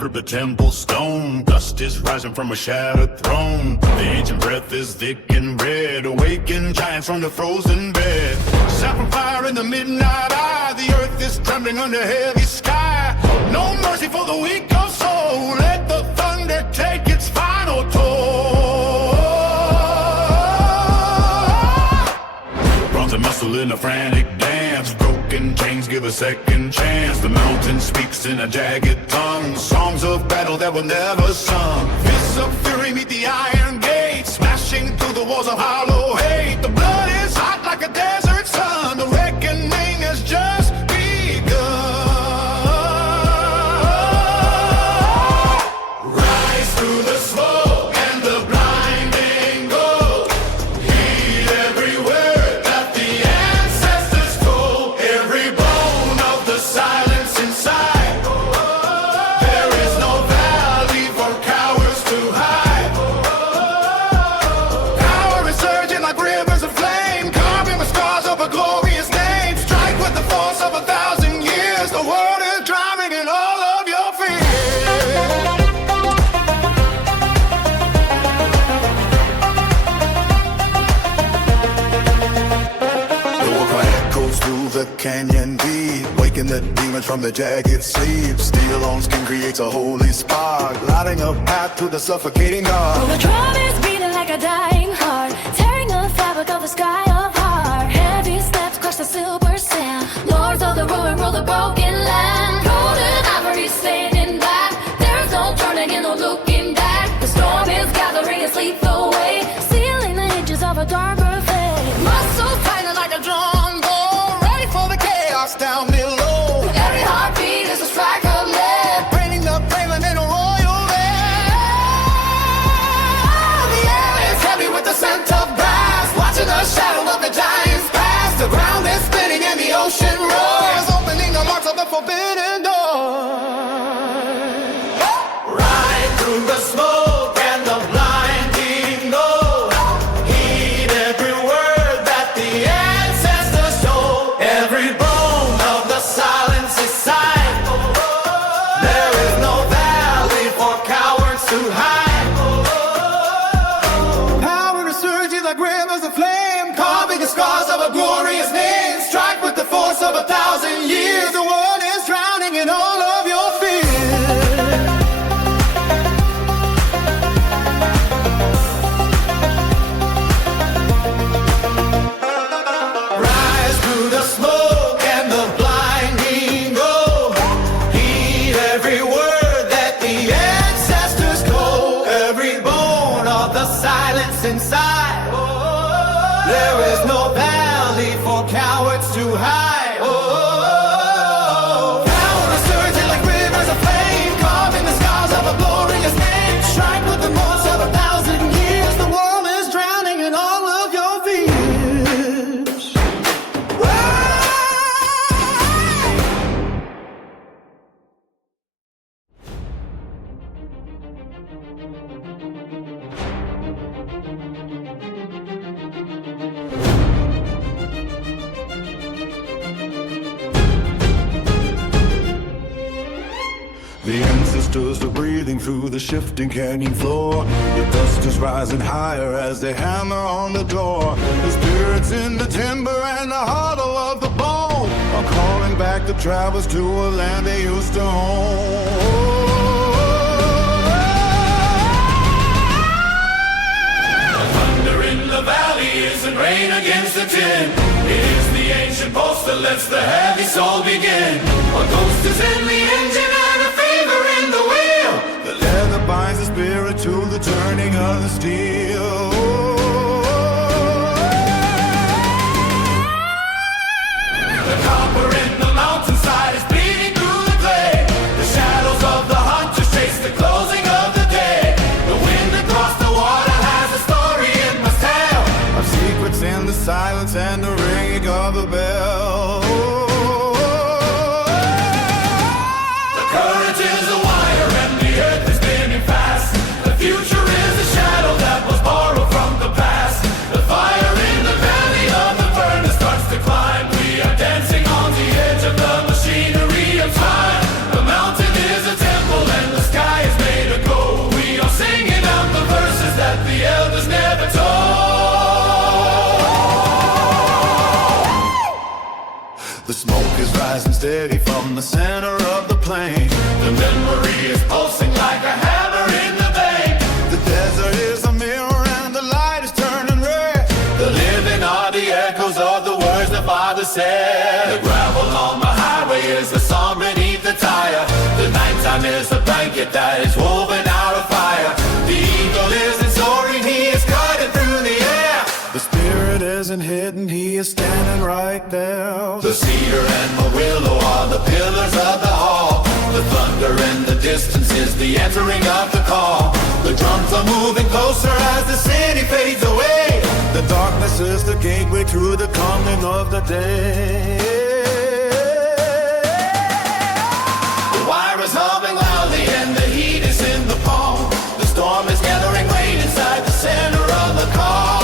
grip the temple stone. Dust is rising from a shattered throne. The ancient breath is thick and red, awakened giants from the frozen bed. Saffron fire in the midnight eye. The earth is trembling under heavy sky. No mercy for the weak of soul. Let the thunder take its final toll. Bronze and muscle in a frantic dance. Broken chains give a second chance. The mountain speaks in a jagged tongue. Songs of battle that were never sung. Fists of fury meet the iron gate, smashing through the walls of hollow hate. The blood is hot like a desert sun. The reckoning has just begun. Rise through the smoke and the blinding gold. Heed every word that the ancestors told. Every bone of the silence inside. There is no valley for cowards to hide. Power is surging like rivers of flame, carving the scars of a glorious name. Strike with the force of 1,000 years. The world is drowning in all of your fears. The war cry echoes through the canyon deep, waking the demons from the jagged sleep. Steel on skin creates a holy spark, lighting a path to the suffocating dark. The drum is beating like a dying heart, tearing the fabric of the sky apart. Heavy steps crush the silver sand. Lords of the ruin rule the broken land. Golden ivory standing back. There's no turning and no looking back. The storm is gathering its lethal weight, sealing the edges of a darker fate. Muscles tighten like a drawn bow, ready for the chaos down below. Every heartbeat is a strike of lead, painting the pavement in a royal red. The air is heavy with the scent of brass, watching the shadow of the giants pass. The ground is spinning and the ocean roars, opening the marks of the forbidden door. Right through the smoke and the blinding gold. Heed every word that the ancestors told. Every bone of the silence is sight. There is no valley for cowards to hide. Power is surging like rivers of flame, carving the scars of a glorious name. Strike with the force of 1,000 years. The world is drowning in all of your fears. Rise through the smoke and the blinding gold. Heed every word that the ancestors told. Every bone of the silence inside. There is no valley for cowards to hide. Power is surging like rivers of flame, carving the scars of a glorious name. Strike with the force of 1,000 years. The world is drowning in all of your fears. The ancestors are breathing through the shifting canyon floor. The dust is rising higher as they hammer on the door. The spirits in the timber and the hollow of the bone are calling back the travelers to a land they used to own. The thunder in the valley isn't rain against the tin. It is the ancient pulse that lets the heavy soul begin. A ghost is in the engine and a fever in the wheel. The leather binds the spirit to the turning of the steel. The copper in the mountainside is bleeding through the clay. The shadows of the hunters chase the closing of the day. The wind across the water has a story it must tell, of secrets in the silence and the ringing of a bell. The current is a wire and the earth is spinning fast. The future is a shadow that The smoke is rising steady from the center of the plain. The memory is pulsing like a hammer in the vein. The desert is a mirror and the light is turning red. The living are the echoes of the words the Father said. The gravel on the highway is the song beneath the tire. The nighttime is a blanket that is woven out of fire. The eagle isn't soaring, he is cutting through the air. The spirit isn't hidden, he is standing right there. The cedar and the willow are the pillars of the hall. The thunder in the distance is the answering of the call. The drums are moving closer as the city fades away. The darkness is the gateway to the coming of the day. The wire is humming loudly and the heat is in the palm. The storm is gathering rain inside the center of the car.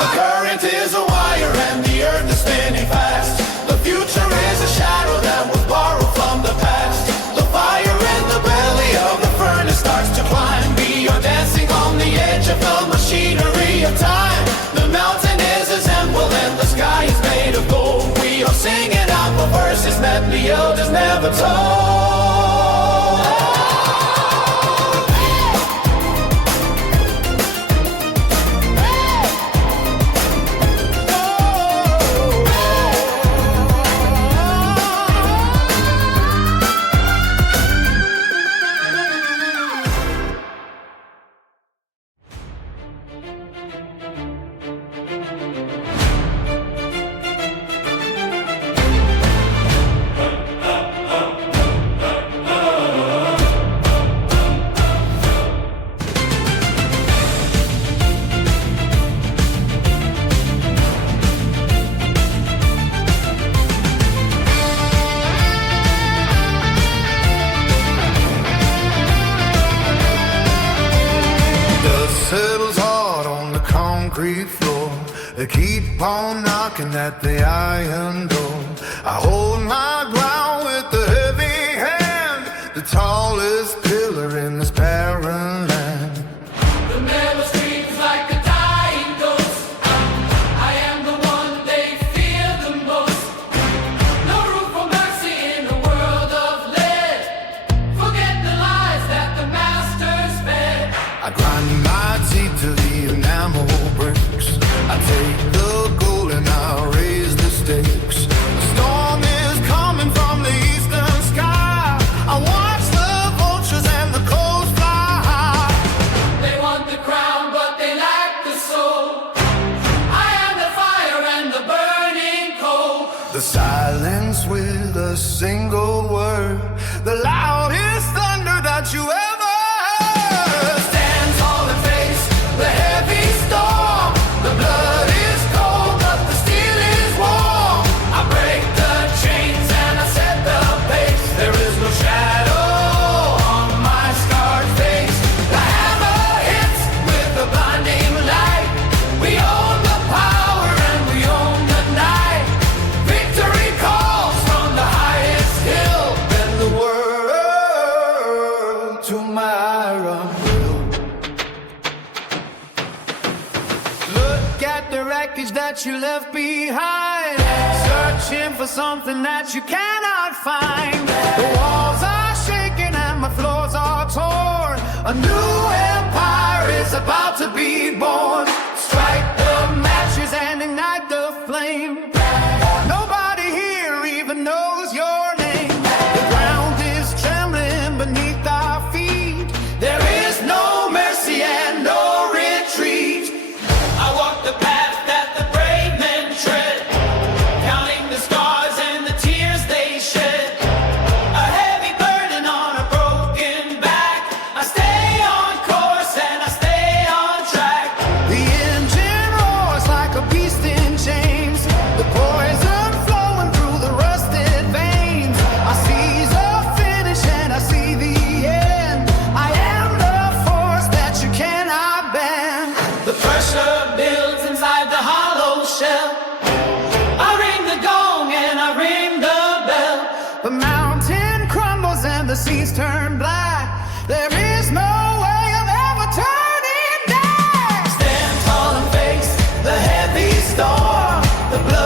The current is a wire and the earth is spinning fast. The future is a shadow that was borrowed from the past. The fire in the belly of the furnace starts to climb. We are dancing on the edge of the machinery of time. The mountain is a temple and the sky is made of gold. We are singing out the verses that the elders never told. Settles hard on the concrete floor. They keep on knocking at the iron door. I hold my ground with the heavy hand, the tallest pillar in this barren land. The metal screams like a dying ghost. I am the one they fear the most. No room for mercy in a world of lead. Forget the lies that the masters fed. I grind my teeth to the enamel bricks. I take the gold and I raise the stakes. The storm is coming from the eastern sky. I watch the vultures and the coals fly high. They want the crown, but they lack the soul. I am the fire and the burning coal. The silence with a single word, the loudest thunder that you ever heard. Stand tall and face the heavy storm. The blood is cold, but the steel is warm. I break the chains and I set the pace. There is no shadow on my scarred face. The hammer hits with a blinding light. We own the power and we own the night. Victory calls from the highest hill. Bend the world to my iron will. Look at the wreckage that you left behind, searching for something that you cannot find. The walls are shaking and my floors are torn. A new empire is about to be born. Strike the matches and ignite the flame. Nobody here even knows your name. The ground is trembling beneath our feet. There is no mercy and no retreat. I walk the path that the brave men tread, counting the scars and the tears they shed. A heavy burden on a broken back. I stay on course and I stay on track. The engine roars like a beast in chains. The poison flowing through the rusted veins. I seize a finish and I see the end. I am the force that you cannot bend. The pressure builds inside the hollow shell. I ring the gong and I ring the bell. The mountain crumbles and the seas turn black. There is no way of ever turning back. Stand tall and face the heavy storm. The blood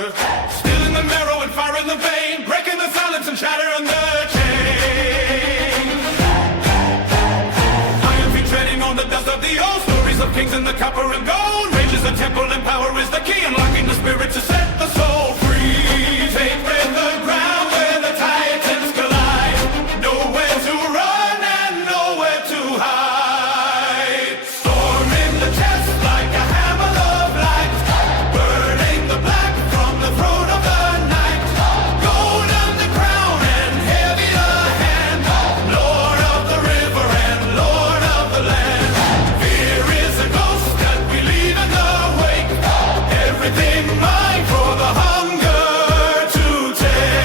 Still in the marrow and fire in the vein, breaking the silence and shattering the chain. Iron feet treading on the dust of the old stories of kings in the copper and gold. Rage is a temple and power is the key, unlocking the spirit to set the soul free. Sacred the ground where the titans collide, nowhere to run and nowhere to hide. Storming the chest like a hammer of light, burning the black from the throne of the night. Golden the crown and heavy the hand, Lord of the river and Lord of the land. Fear is a ghost that we leave in the wake, everything mine for the hunger to take.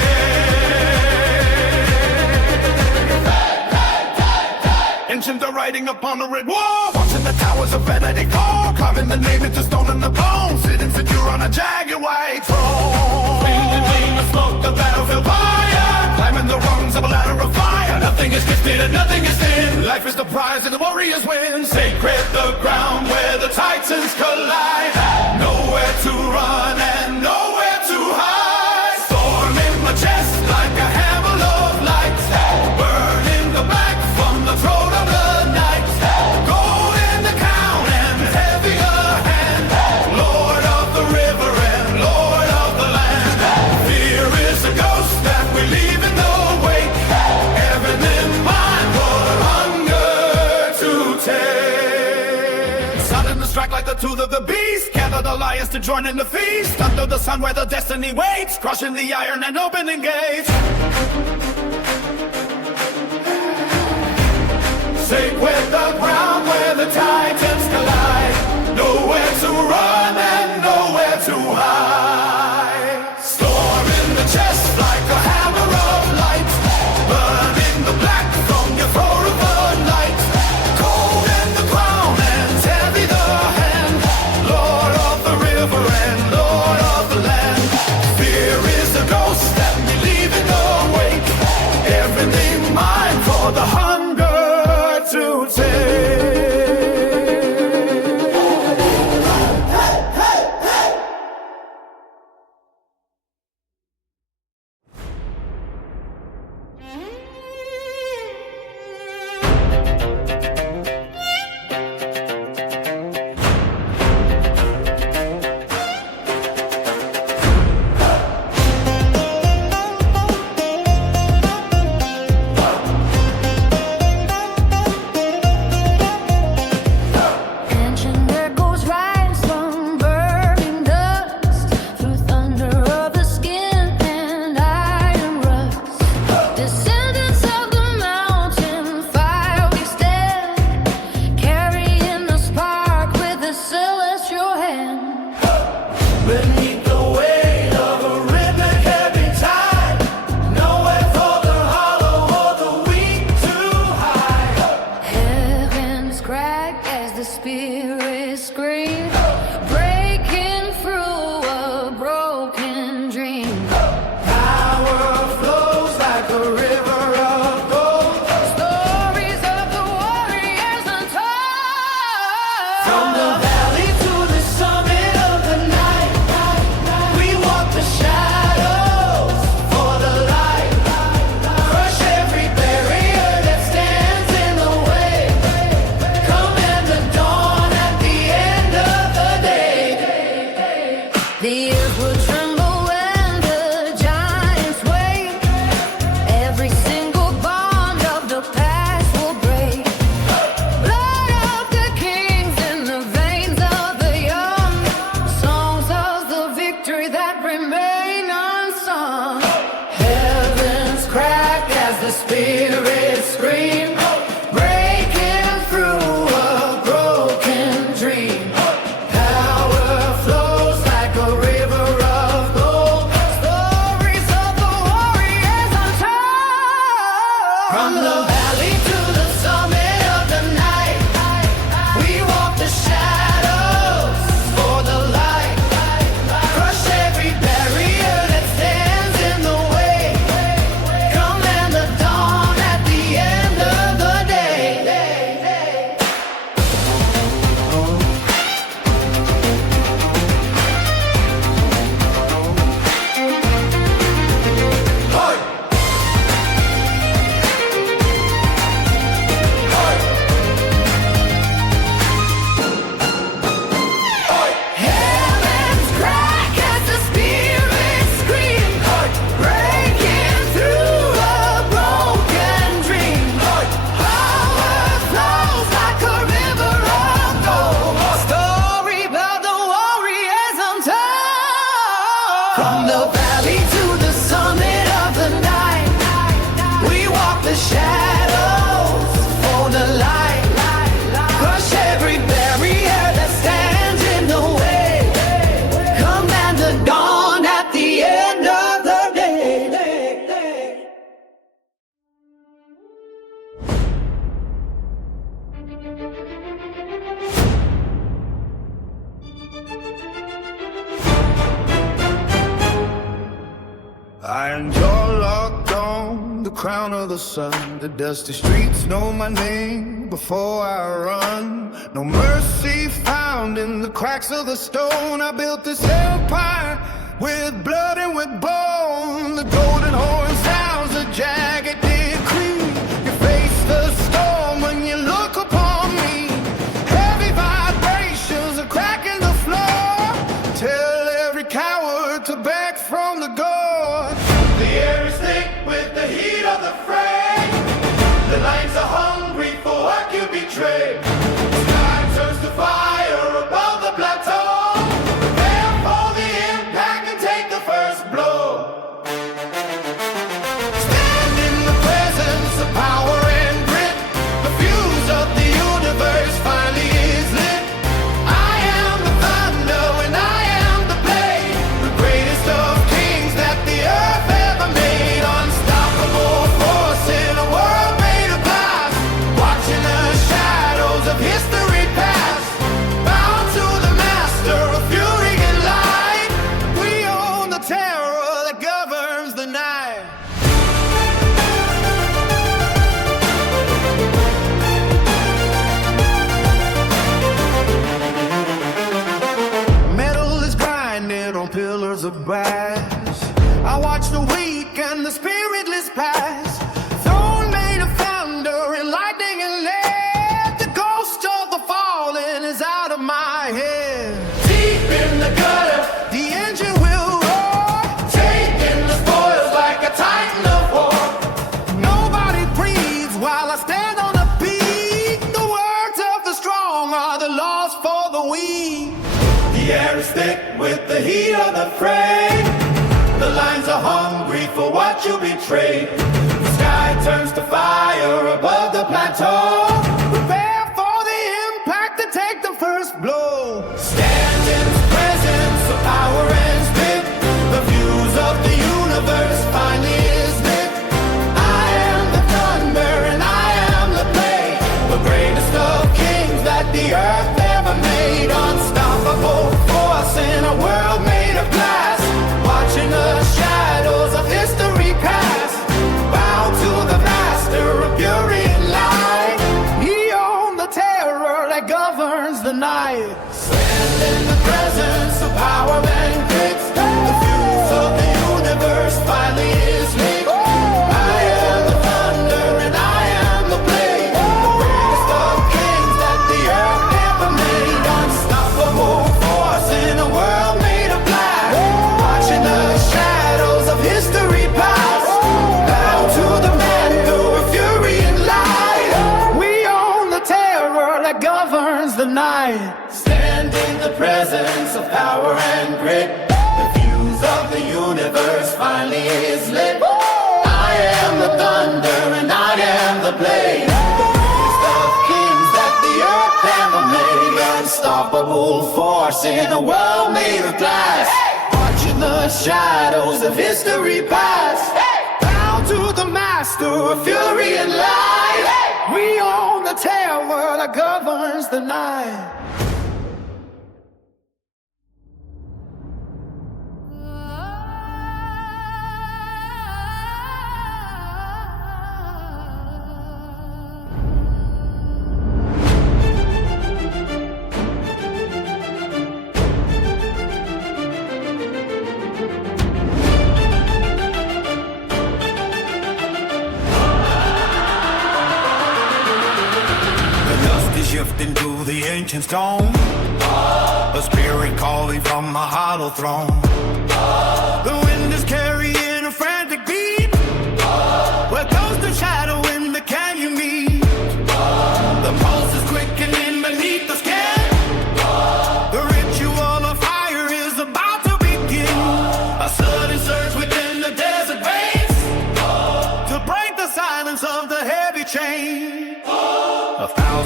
Ancient the writing upon the red wall, watching the towers of Benedict Hall, carving the name into stone and the bone, sitting secure on a jagged white throne. Feel the gleam of smoke, the battlefield fire, climbing the rungs of a ladder of fire. Nothing is gifted and nothing is thin. Life is the prize and the warriors win. Sacred the ground where the titans collide, nowhere to run and nowhere to hide. Storm in my chest like a hammer of light, burning the black from the throat of the night. Gold in the crown and heavier hand, Lord of the river and Lord of the land. Fear is a ghost that we leave in the wake, heaven in mind for hunger to take. Sudden the strike like the tooth of the beast, gather the lions to join in the feast. Under the sun where the destiny waits, crushing the iron and opening gates. Sacred the ground where the titans collide, nowhere to run and nowhere to hide. Storm in the chest like a hammer of light, burning the black from your throat of the night. Cold in the crown and heavy the hand, Lord of the river and Lord of the land. Fear is a ghost that we leave in the wake, everything mine for the hunger to take. From the valley to the summit of the night, we walk the shadows for the light. Crush every barrier that stands in the way. Command the dawn at the end of the day. And you're locked on the crown of the sun. The dusty streets know my name before I run. No mercy found in the cracks of the stone. I built this empire with blood and with bone. The golden horn sounds a jagged decree. You face the storm when you look upon me. Heavy vibrations are cracking the floor. Tell every coward to back from the god. The air is thick with the heat of the fray. The lines are hungry for what you betrayed. The sky turns to fire above the plateau. Prepare for the impact and take the first blow. Stand in the presence of power and grit. The fuse of the universe finally is lit. I am the thunder and I am the blade. The greatest of kings that the earth ever made. Unstoppable force in a world made of glass. Watching the shadows of history pass. Bound to the master of fury and light. We own the terror that governs the night. Metal is grinding on pillars of brass. I watch the weak and the spiritless pass. Throne made of thunder and lightning and lead. The ghost of the fallen is out of my head. Deep in the gutter, The engine will roar. taking the spoils like a titan of war. Nobody breathes while I stand on the peak. The words of the strong are the laws for the weak. The air is thick with the heat of the fray. The lines are hungry for what you betrayed. The sky turns to fire above the plateau. Prepare for the impact to take the first blow. Stand in the presence of power and spit. The fuse of the universe finally is lit. I am the thunder and I am the blade. The greatest of kings that the earth ever made. Unstoppable force in a world made of glass. Watching the shadows of history pass. Bow to the master of fury and light. He owns the terror that governs the night. Stand in the presence of power and grit. The fuse of the universe finally is lit. I am the thunder and I am the blade. The greatest of kings that the earth ever made. Unstoppable force in a world made of black. Watching the shadows of history pass. Bow to the man who of fury and light. We own the terror that governs the night. Stand in the presence of power and grit. The fuse of the universe finally is lit. I am the thunder and I am the blade. The greatest of kings that the earth ever made. Unstoppable force in a world made of glass. Watching the shadows of history pass. Bow to the master of fury and light. We own the terror that governs the night. Shifting to the ancient stone, a spirit calling from a hollow throne. The wind is carrying a frantic beat. Where goes the shadow in the canyon meet? The pulse is quickening beneath the skin. The ritual of fire is about to begin. A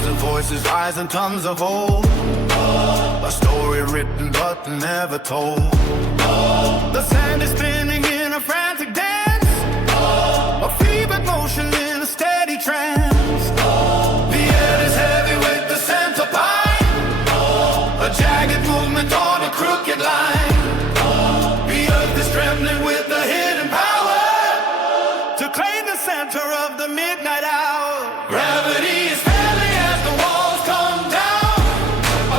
1,000 voices rise and tons of hope. A story written but never told. The sand is spinning in a frantic dance. A fevered motion in a steady trance. The air is heavy with the scent of pine. A jagged movement on a crooked line. The earth is trembling with the hidden power to claim the center of the midnight hour. Gravity is failing as the walls come down.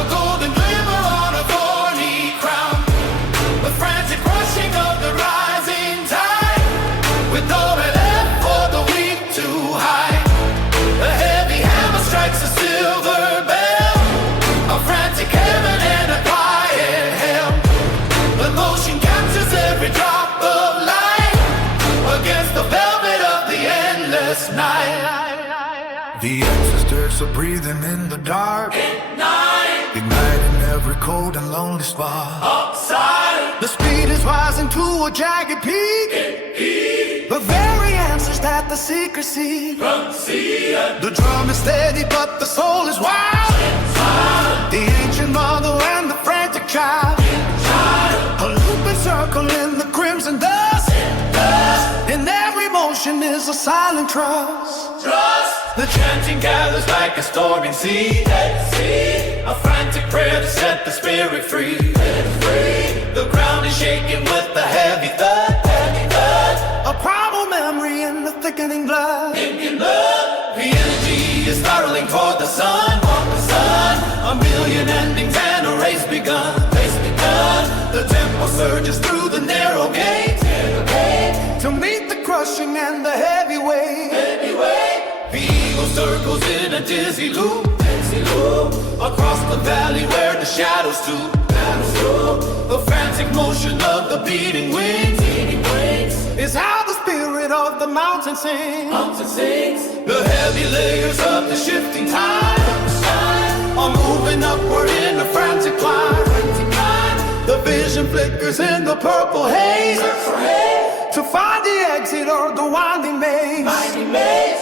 A golden glimmer on a thorny crown. The frantic rushing of the rising tide. With nowhere left for the weak to hide. A heavy hammer strikes a silver bell. A frantic heaven and a quiet hell. The motion captures every drop of light against the velvet of the endless night. The ancestors are breathing in the dark. Igniting every cold and lonely spark. Outside, the speed is rising to a jagged peak. The very answers that the seekers seek. The drum is steady, but the soul is wild. The ancient mother and the frantic child. A looping circle in the crimson dust. In every motion is a silent trust. The chanting gathers like a storming sea. A frantic prayer to set the spirit free. The ground is shaking with a heavy thud. A primal memory in the thickening blood. The energy is spiraling toward the sun. A million endings and a race begun. The tempo surges through the narrow gate to meet the crushing and the heavy weight. The eagle circles in a dizzy loop across the valley where the shadows stoop. The frantic motion of the beating wings is how the spirit of the mountain sings. The heavy layers of the shifting tide are moving upward in a frantic climb. The vision flickers in the purple haze to find the exit or the winding maze.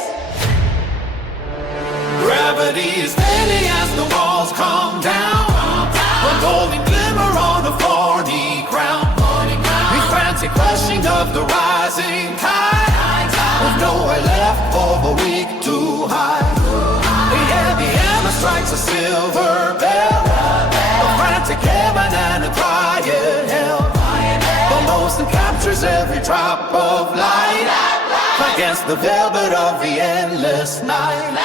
Gravity is failing as the walls come down. A golden glimmer on a thorny crown. The frantic rushing of the rising tide, with nowhere left for the weak to hide. The hammer strikes a silver bell. A frantic heaven and a quiet hell. The motion captures every drop of light against the velvet of the endless night.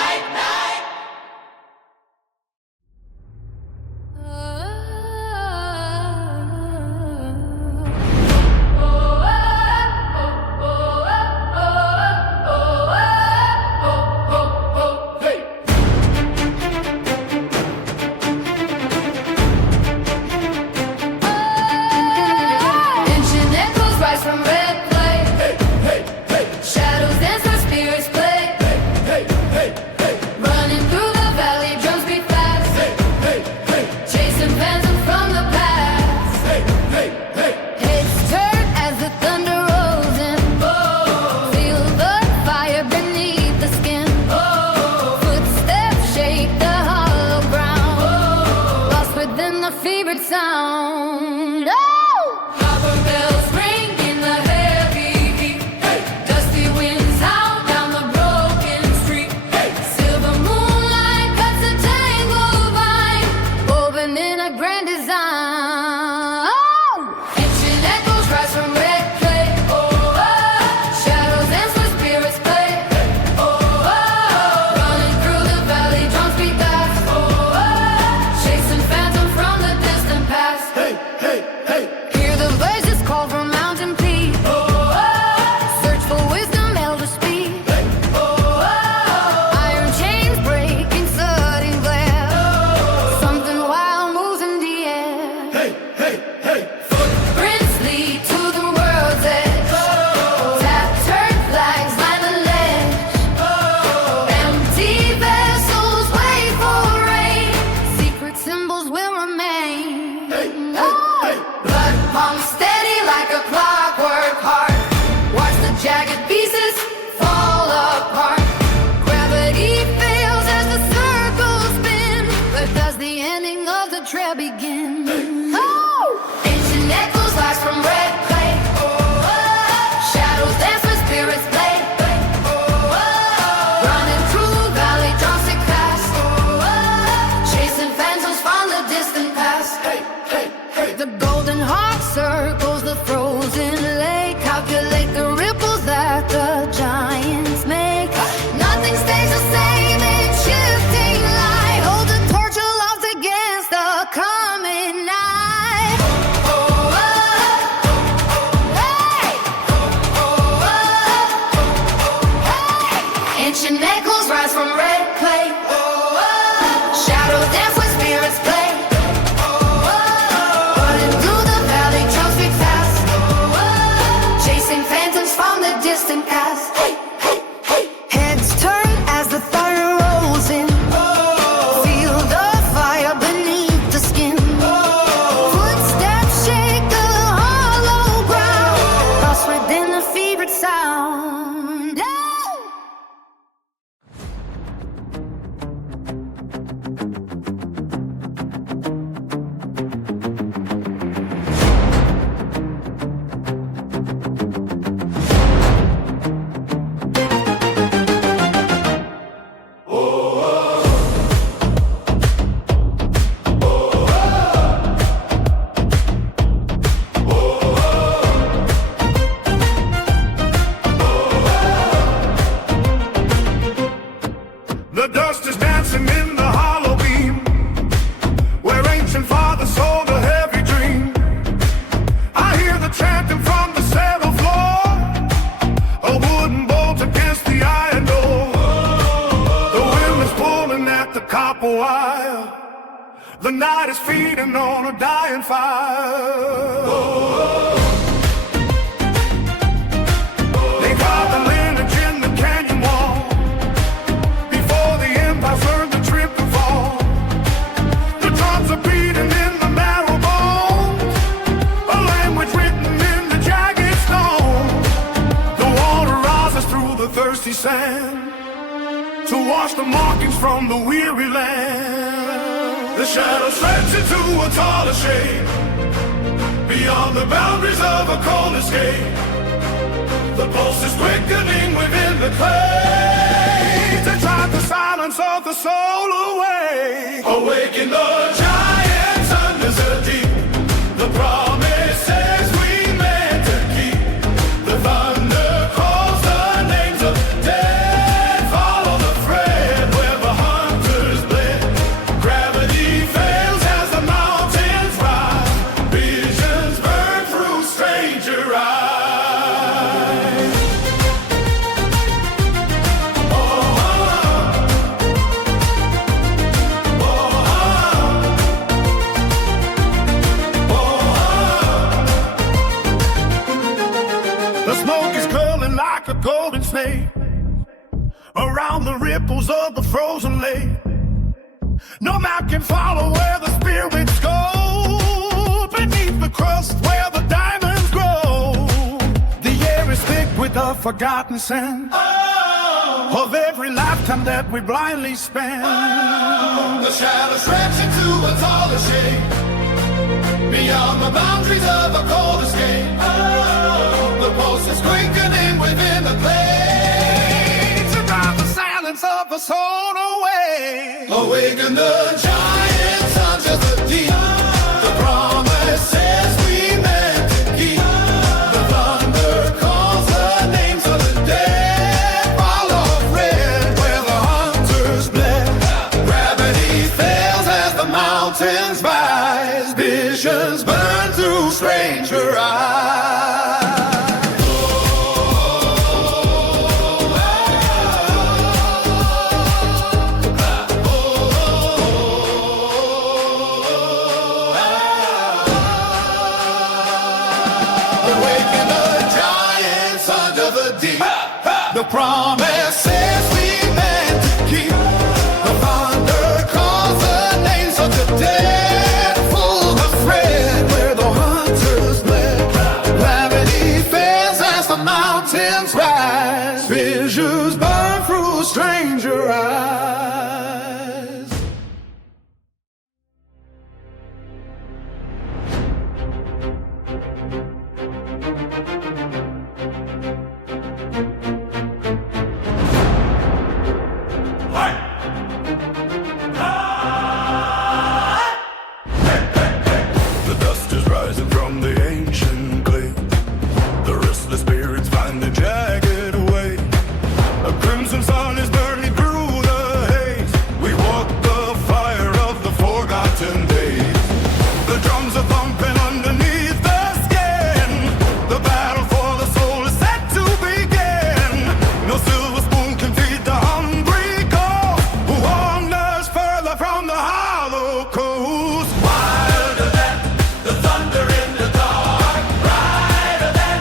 fire. They got the lineage in the canyon wall before the empire learned the trip to fall. The drums are beating in the marrow bone, a language written in the jagged stone. The water rises through the thirsty sand to wash the markings from the weary land. The shadow stretch into a taller shade beyond the boundaries of a cold escape. The pulse is quickening within the clay to drive the silence of the soul away. Awaken the giants under the deep, the promises we meant to keep. The thunder calls the names of dead. Follow the thread where the hunters bled. Gravity fails as the mountains rise. Visions burn through stranger eyes. The smoke is curling like a golden snake around the ripples of the frozen lake. No map can follow where the spirits go, beneath the crust where the diamonds grow. The air is thick with the forgotten scent of every lifetime that we blindly spend. The shadows stretch into a taller shade beyond the boundaries of a cold escape. The pulse is quickening within the clay to drive the silence of the soul away. Awaken the giants under the deep, the promises we meant to keep. The thunder calls the names of the dead. Follow red where the hunters bled. Gravity fails as the mountains rise. Visions burn through stranger eyes. Awaken the giants under the deep, the promises we meant to keep. The thunder calls the names of the dead. Pull the thread where the hunters bled. Gravity fails as the mountains rise. Visions burn through stranger eyes. The dust is rising from the ancient clay. The restless spirits find a jagged way. A crimson sun is burning through the haze. We walk the fire of the forgotten days. The drums are thumping underneath the skin. The battle for the soul is set to begin. No silver spoon can feed the hungry ghost who wanders further from the hollow coast. Wilder than the thunder in the dark, brighter than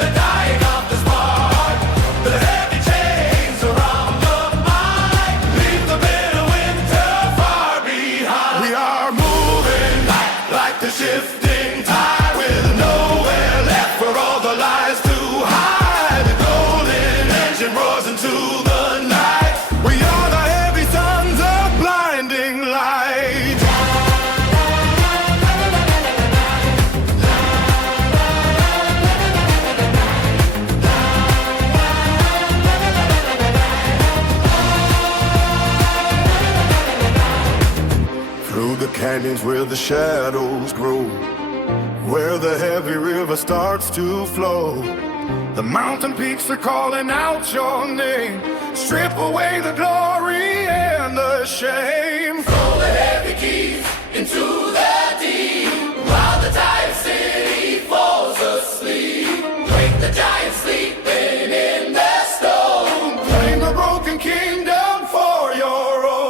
the dying of the spark. The heavy chains around the mind leave the bitter winter far behind. We are moving like the shifting tide, with nowhere left for all the lies to hide. The golden engine roars into the night. We are the heavy sons of blinding light. Through the canyons where the shadows grow, where the heavy river starts to flow, the mountain peaks are calling out your name. Strip away the glory and the shame. Throw the heavy keys into the deep, while the tired city falls asleep. Wake the giant sleeping in the stone. Claim the broken kingdom for your own.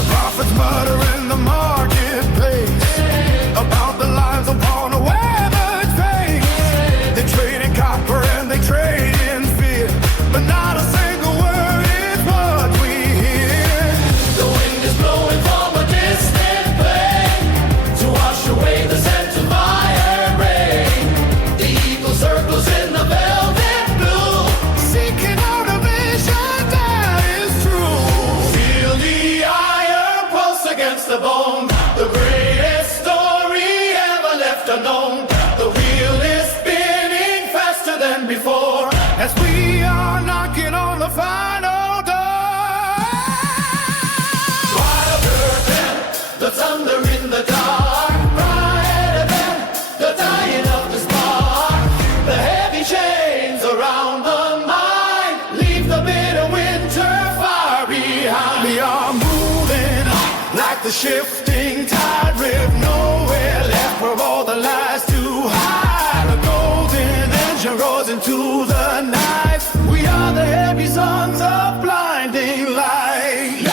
A prophet the shifting tide, with nowhere left for all the lies to hide. A golden engine roars into the night. We are the heavy sons of blinding light.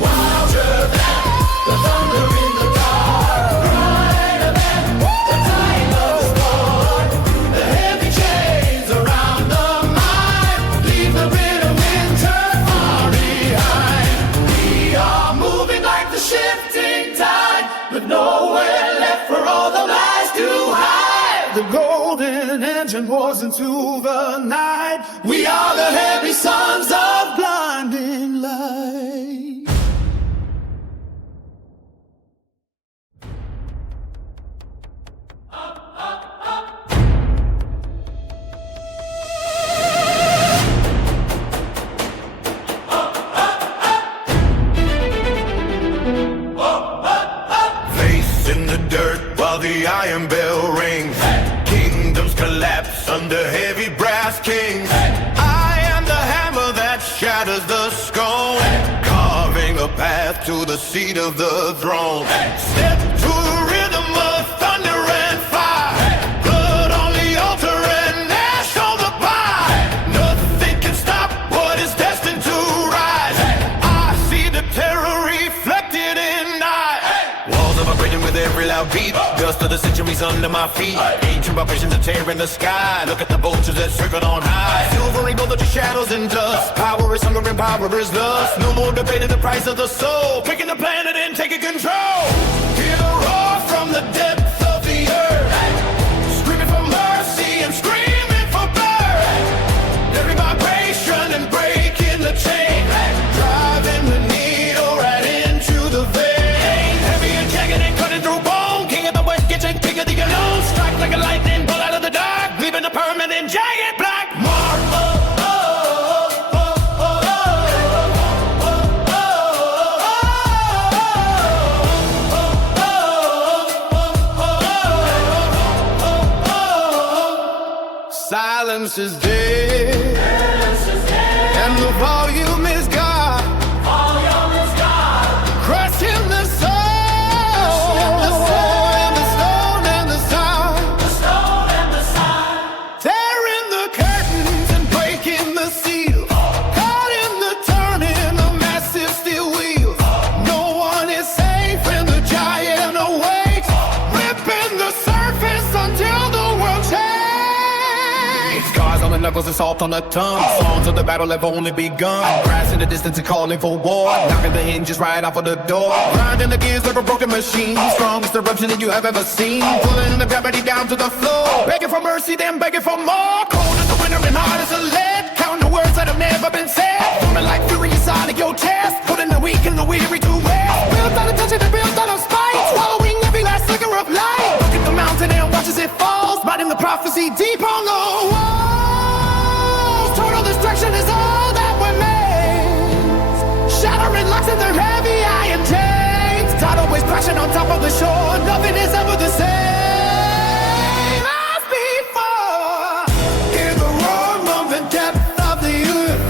Wilder than the thunder in the dark, brighter than the time of the storm. The heavy chains around the mind leave the bitter winter far behind. We are moving like the shifting tide, with nowhere left for all the lies to hide. The golden engine roars into the night. We are the heavy sons of blinding light. Face in the dirt while the iron bell rings. Kingdoms collapse under heavy brass kings. I am the hammer that shatters the skull, carving a path to the seat of the throne. Step to the rhythm of thunder and fire, blood on the altar and ash on the pyre. Nothing can stop what is destined to rise. I see the terror reflected in night. Walls are vibrating with every loud beat. Dust of the centuries under my feet. Ancient vibrations are tearing the sky. Look at the vultures that circle on high. Silvery gold of the shadows and dust. Power is hunger and power is lust. No more debating the price of the soul. Picking the planet and taking control. Hear the roar from the depths of the earth, screaming for mercy and screaming for birth. Every vibration and breaking the chain, driving the needle right into the vein. Heavy and jagged and cutting through bone. King of the West, kitchen, king of the unknown. Strike like a lightning bolt out of the dark, leaving a permanent jagged black mark. Silence is dead, and the volume is gone. Crushing the soul, and the stone and the sound. Tearing the curtains and breaking the seal. Caught in the turning of massive steel wheels. No one is safe when the giant awakes, ripping the surface until the world shakes. Scars on the knuckles and salt on the tongue. Songs of the battle have only begun. Grass in the distance and calling for war. Knocking the hinges right off of the door. Grinding the gears like a broken machine. Strongest eruption that you have ever seen. Pulling the gravity down to the floor. Begging for mercy, then begging for more. Cold as the winter and hard as a lead. Counting the words that have never been said. Forming like fury inside of your chest. Putting the weak and the weary to rest. Built on attention and built on spite. Swallowing every last flicker of light. Look at the mountain and watch as it falls. Writing the prophecy deep on the walls. Total destruction is all that remains. Shattering locks in their heavy iron chains. Tidal waves crashing on top of the shore. Nothing is ever the same as before. Hear the roar from the depth of the earth,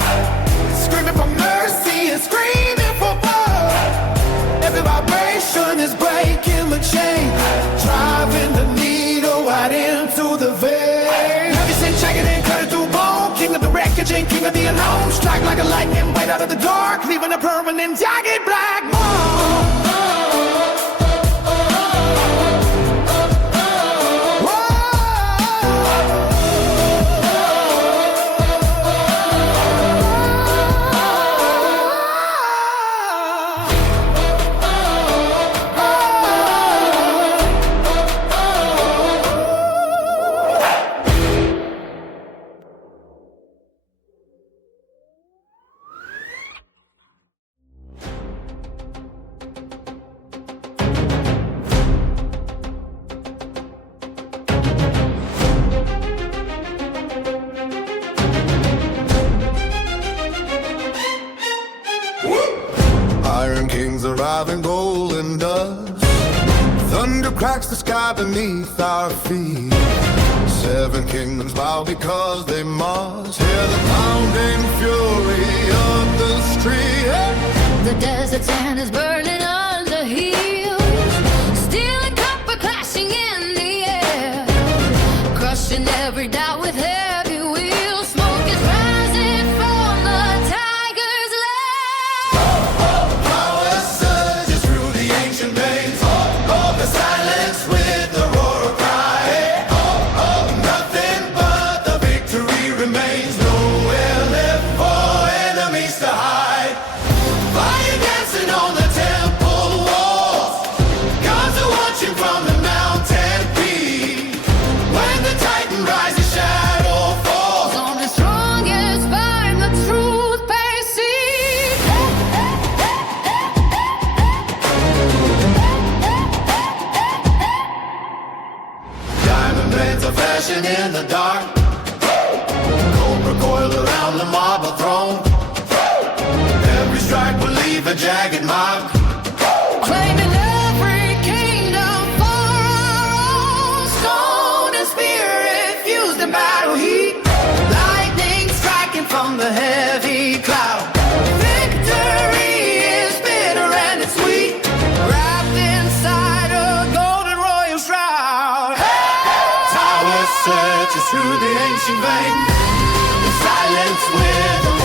screaming for mercy and screaming for blood. Every vibration is breaking the chain, driving the needle right into the vein. Have you seen jagged and cutting through bone? King of the wreckage and king of the unknown. Strike like a lightning right out of the dark, leaving a permanent jagged black mark. arrive in golden dust. Thunder cracks the sky beneath our feet. 7 kingdoms bow because they must hear the pounding fury of the street. The desert sand is burning under heels. Steel and copper clashing in the air, crushing every doubt with heavy wheels. Smoke is rising from the tiger's lair. Power surges through the ancient veins. The silence with the roar of cry. Nothing but the victory remains. Nowhere left for enemies to hide. Fire dancing on the temple walls. Gods are watching from the mountain peak. When the titan rises, shadow falls. On the strongest find the truth they seek. Diamond blades are flashing in the dark. Cobra coiled around the marble throne. Every strike will leave a jagged mark. Claiming every kingdom for our own. Stone and spirit fused in battle heat. Lightning striking from the heavy cloud. Victory is bitter and it's sweet, Wrapped inside a golden royal shroud. Tower searches through the ancient veins. The silence with the